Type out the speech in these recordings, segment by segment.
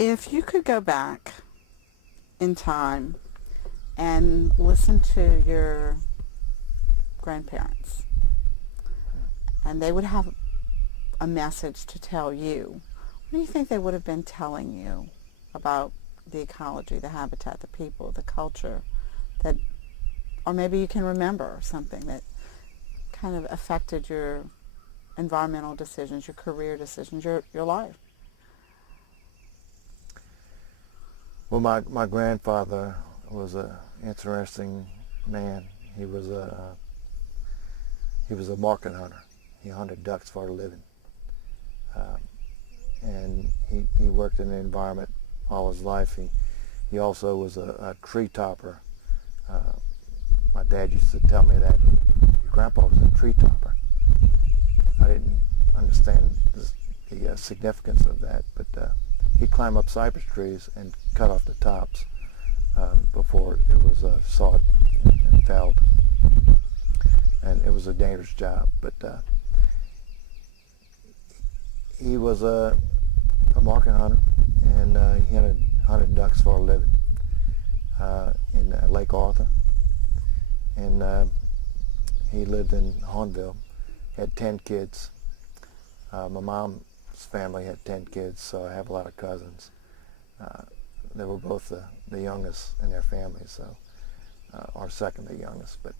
If you could go back in time and listen to your grandparents, and they would have a message to tell you, what do you think they would have been telling you about the ecology, the habitat, the people, the culture, that, or maybe you can remember something that kind of affected your environmental decisions, your career decisions, your life? Well, my grandfather was a interesting man. He was a market hunter. He hunted ducks for a living, um, and he worked in the environment all his life. He also was a tree topper. Uh, my dad used to tell me that your grandpa was a tree topper. I didn't understand the significance of that, but he'd climb up cypress trees and cut off the tops before it was sawed and felled. And it was a dangerous job, but he was a market hunter, and he hunted ducks for a living in Lake Arthur. And he lived in Hornville, had 10 kids. My mom's family had 10 kids, so I have a lot of cousins. They were both the youngest in their family, so or second the youngest. But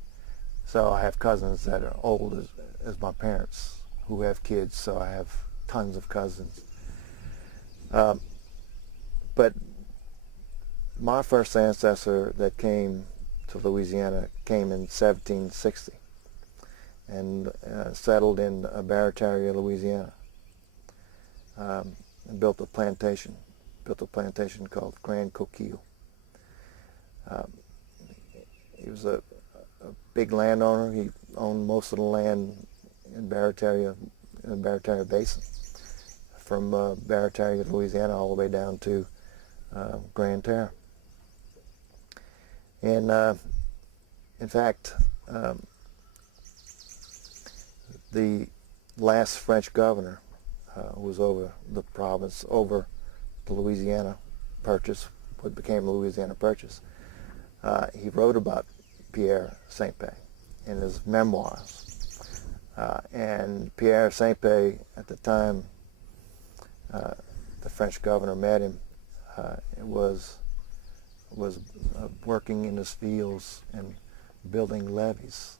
so I have cousins that are old as my parents who have kids, so I have tons of cousins. But my first ancestor that came to Louisiana came in 1760 and settled in Barataria, Louisiana, and built a plantation called Grand Coquille. He was a big landowner. He owned most of the land in Barataria, in the Barataria Basin, from Barataria, Louisiana, all the way down to Grand Terre. And in fact, the last French governor who was over the province, over the Louisiana Purchase, what became the Louisiana Purchase, he wrote about Pierre Saint-Pé in his memoirs. And Pierre Saint-Pé, at the time the French governor met him, was working in his fields and building levees.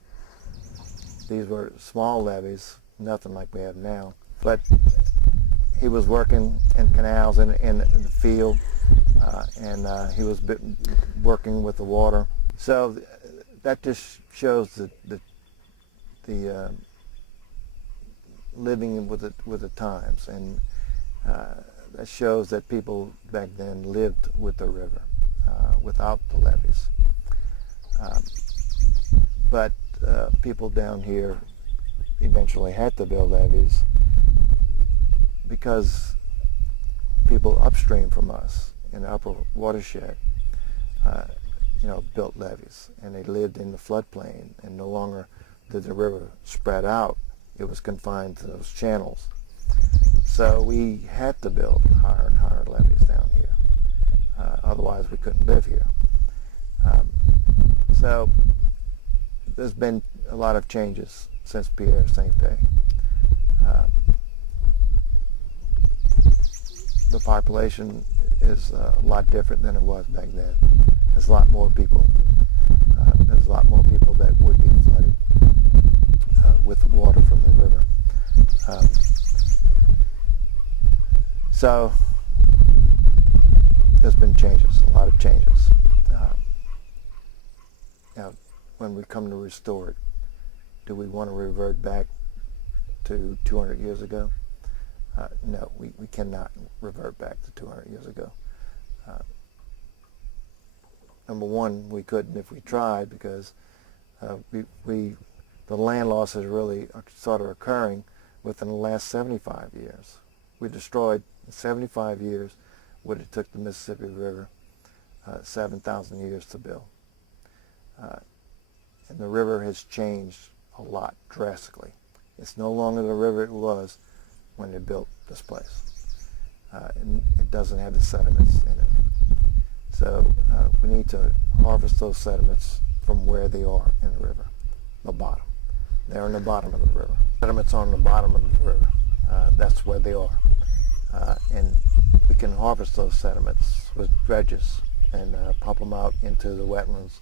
These were small levees, nothing like we have now, but he was working in canals in the field, and he was working with the water. So that just shows the living with the times, and that shows that people back then lived with the river without the levees. But people down here eventually had to build levees because people upstream from us in the upper watershed, built levees, and they lived in the floodplain, and no longer did the river spread out. It was confined to those channels. So we had to build higher and higher levees down here. Otherwise, we couldn't live here. So there's been a lot of changes since Pierre Saint-Pé. The population is a lot different than it was back then. There's a lot more people. There's a lot more people that would be flooded with water from the river. So there's been changes, a lot of changes. When we come to restore it, do we want to revert back to 200 years ago? No, we cannot revert back to 200 years ago. Number one, we couldn't if we tried, because the land losses really started occurring within the last 75 years. We destroyed in 75 years what it took the Mississippi River 7,000 years to build. And the river has changed a lot, drastically. It's no longer the river it was when they built this place. and it doesn't have the sediments in it. So we need to harvest those sediments from where they are in the river, the bottom. They're in the bottom of the river. Sediments on the bottom of the river. That's where they are. And we can harvest those sediments with dredges and pump them out into the wetlands.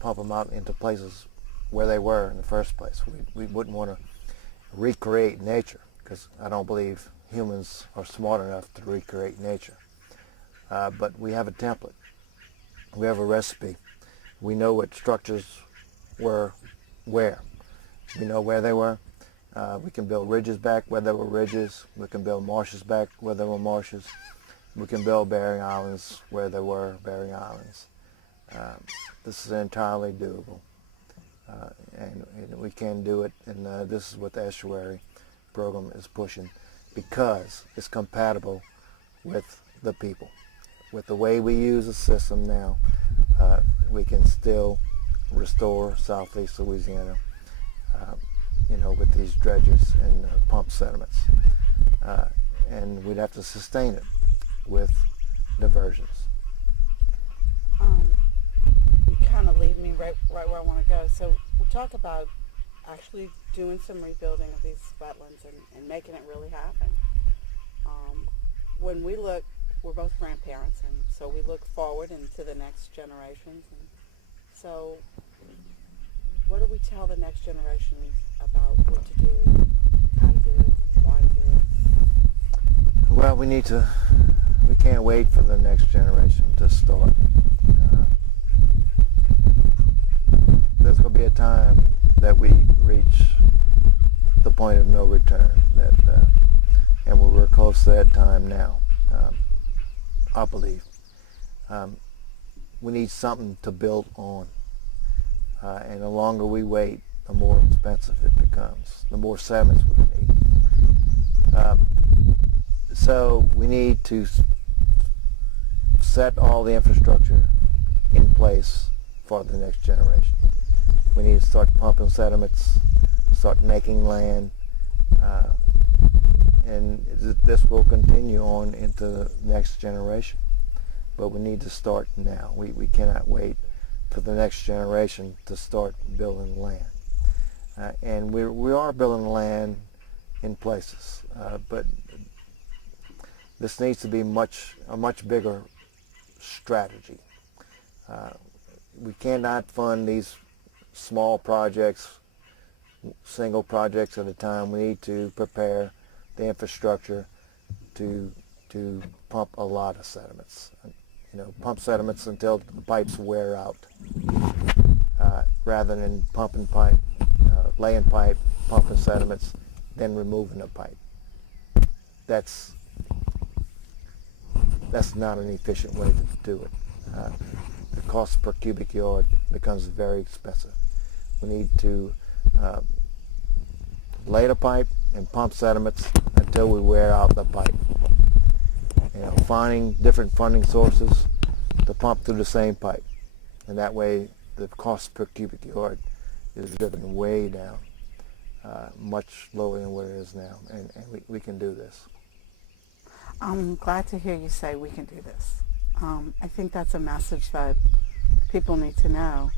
Pump them out into places where they were in the first place. We wouldn't want to recreate nature, because I don't believe humans are smart enough to recreate nature. But we have a template. We have a recipe. We know what structures were where. We know where they were. We can build ridges back where there were ridges. We can build marshes back where there were marshes. We can build bearing islands where there were bearing islands. This is entirely doable. And we can do it, and this is what the estuary program is pushing, because it's compatible with the people. With the way we use the system now, we can still restore Southeast Louisiana, with these dredges and pump sediments. And we'd have to sustain it with diversions. You kind of lead me right where I want to go. So we talk about actually doing some rebuilding of these wetlands and making it really happen. When we look, we're both grandparents, and so we look forward into the next generations. And so what do we tell the next generations about what to do, how to do it, and why to do it? Well, we can't wait for the next generation to start. There's going to be a time that we reach the point of no return, and we're close to that time now, I believe. We need something to build on, and the longer we wait, the more expensive it becomes, the more sediments we need. So we need to set all the infrastructure in place for the next generation. We need to start pumping sediments, start making land, and this will continue on into the next generation. But we need to start now. We cannot wait for the next generation to start building land. And we are building land in places, but this needs to be a much bigger strategy. We cannot fund these small projects, single projects at a time. We need to prepare the infrastructure to pump a lot of sediments. Pump sediments until the pipes wear out, rather than pumping pipe, laying pipe, pumping sediments, then removing the pipe. That's not an efficient way to do it. The cost per cubic yard becomes very expensive. We need to lay the pipe and pump sediments until we wear out the pipe. Finding different funding sources to pump through the same pipe, and that way the cost per cubic yard is driven way down, much lower than what it is now, and we can do this. I'm glad to hear you say we can do this. I think that's a message that people need to know.